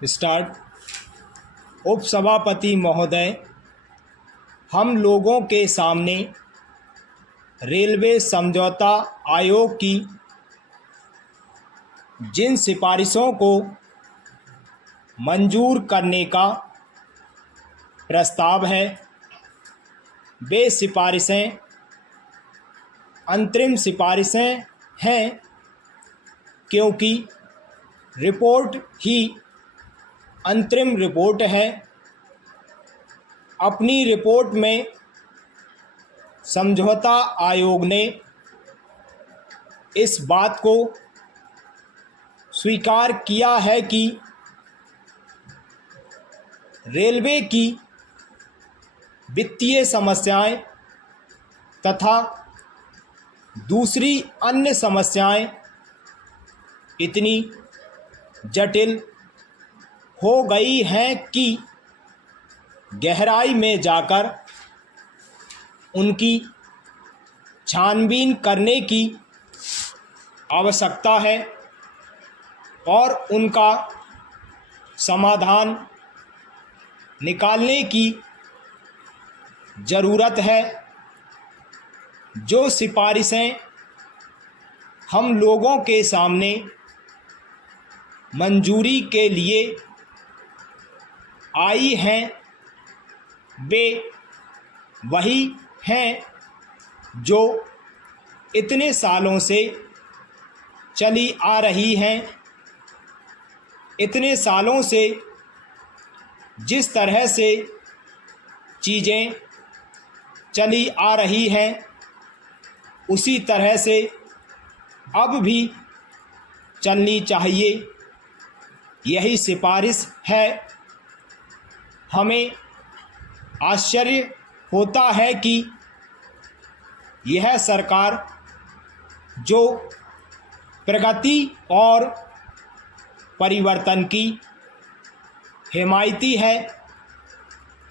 Start. उपसभापति महोदय, हम लोगों के सामने रेलवे समझौता आयोग की जिन सिफारिशों को मंजूर करने का प्रस्ताव है, वे सिफारिशें अंतरिम सिफारिशें हैं, क्योंकि रिपोर्ट ही अंतरिम रिपोर्ट है। अपनी रिपोर्ट में समझौता आयोग ने इस बात को स्वीकार किया है कि रेलवे की वित्तीय समस्याएं तथा दूसरी अन्य समस्याएं इतनी जटिल हो गई हैं कि गहराई में जाकर उनकी छानबीन करने की आवश्यकता है और उनका समाधान निकालने की ज़रूरत है। जो सिफारिशें हम लोगों के सामने मंजूरी के लिए आई हैं, वे वही हैं जो इतने सालों से चली आ रही हैं। इतने सालों से जिस तरह से चीज़ें चली आ रही हैं, उसी तरह से अब भी चलनी चाहिए। यही सिफारिश है। हमें आश्चर्य होता है कि यह सरकार जो प्रगति और परिवर्तन की हिमायती है,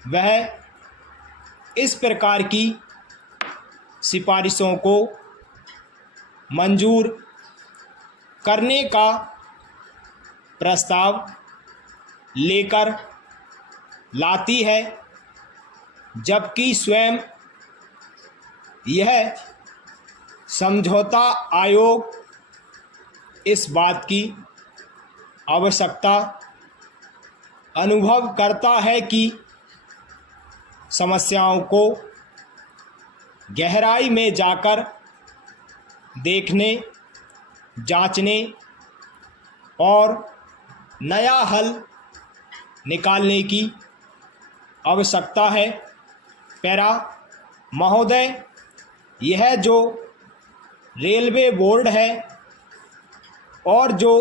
वह इस प्रकार की सिफारिशों को मंजूर करने का प्रस्ताव लेकर लाती है, जबकि स्वयं यह समझौता आयोग इस बात की आवश्यकता अनुभव करता है कि समस्याओं को गहराई में जाकर देखने, जांचने और नया हल निकालने की आवश्यकता है। पैरा महोदय, यह जो रेलवे बोर्ड है और जो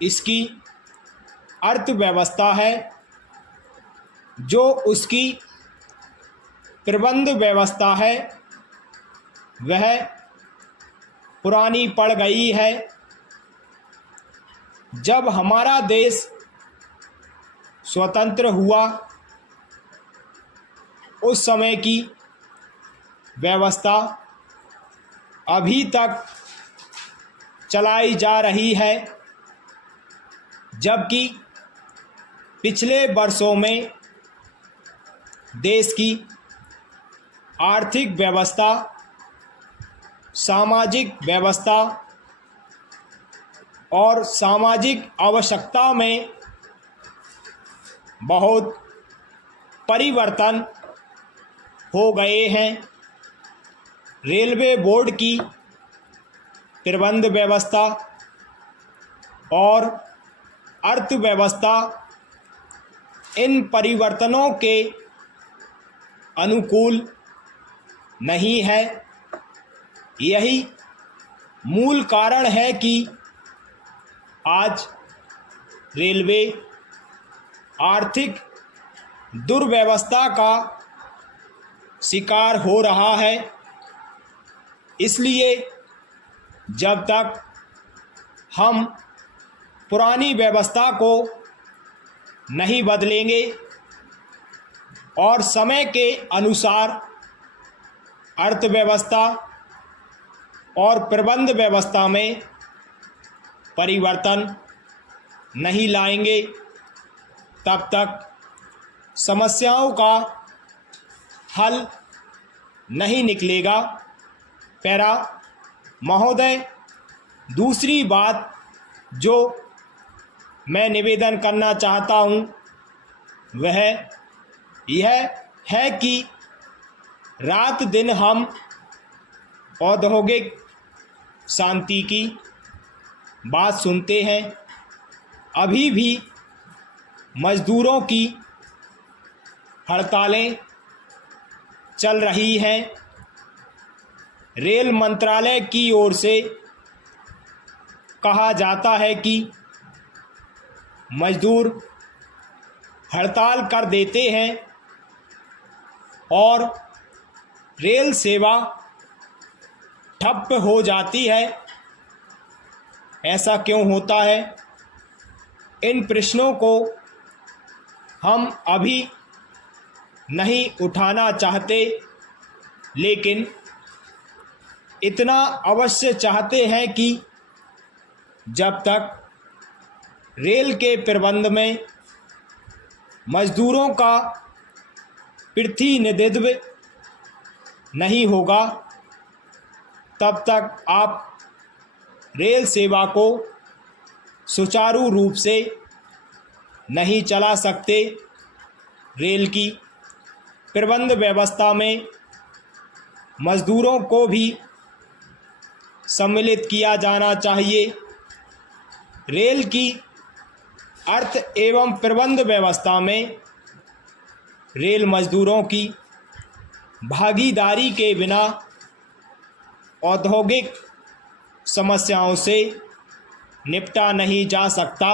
इसकी अर्थव्यवस्था है, जो उसकी प्रबंध व्यवस्था है, वह पुरानी पड़ गई है। जब हमारा देश स्वतंत्र हुआ, उस समय की व्यवस्था अभी तक चलाई जा रही है, जबकि पिछले वर्षों में देश की आर्थिक व्यवस्था, सामाजिक व्यवस्था और सामाजिक आवश्यकता में बहुत परिवर्तन हो गए हैं। रेलवे बोर्ड की प्रबंध व्यवस्था और अर्थव्यवस्था इन परिवर्तनों के अनुकूल नहीं है। यही मूल कारण है कि आज रेलवे आर्थिक दुर्व्यवस्था का शिकार हो रहा है। इसलिए जब तक हम पुरानी व्यवस्था को नहीं बदलेंगे और समय के अनुसार अर्थव्यवस्था और प्रबंध व्यवस्था में परिवर्तन नहीं लाएंगे तब तक समस्याओं का हल नहीं निकलेगा। पैरा महोदय, दूसरी बात जो मैं निवेदन करना चाहता हूँ वह यह है कि रात दिन हम औद्योगिक शांति की बात सुनते हैं। अभी भी मजदूरों की हड़तालें चल रही हैं। रेल मंत्रालय की ओर से कहा जाता है कि मजदूर हड़ताल कर देते हैं और रेल सेवा ठप हो जाती है। ऐसा क्यों होता है? इन प्रश्नों को हम अभी नहीं उठाना चाहते, लेकिन इतना अवश्य चाहते हैं कि जब तक रेल के प्रबंध में मजदूरों का प्रतिनिधित्व नहीं होगा तब तक आप रेल सेवा को सुचारू रूप से नहीं चला सकते। रेल की प्रबंध व्यवस्था में मजदूरों को भी सम्मिलित किया जाना चाहिए। रेल की अर्थ एवं प्रबंध व्यवस्था में रेल मजदूरों की भागीदारी के बिना औद्योगिक समस्याओं से निपटा नहीं जा सकता।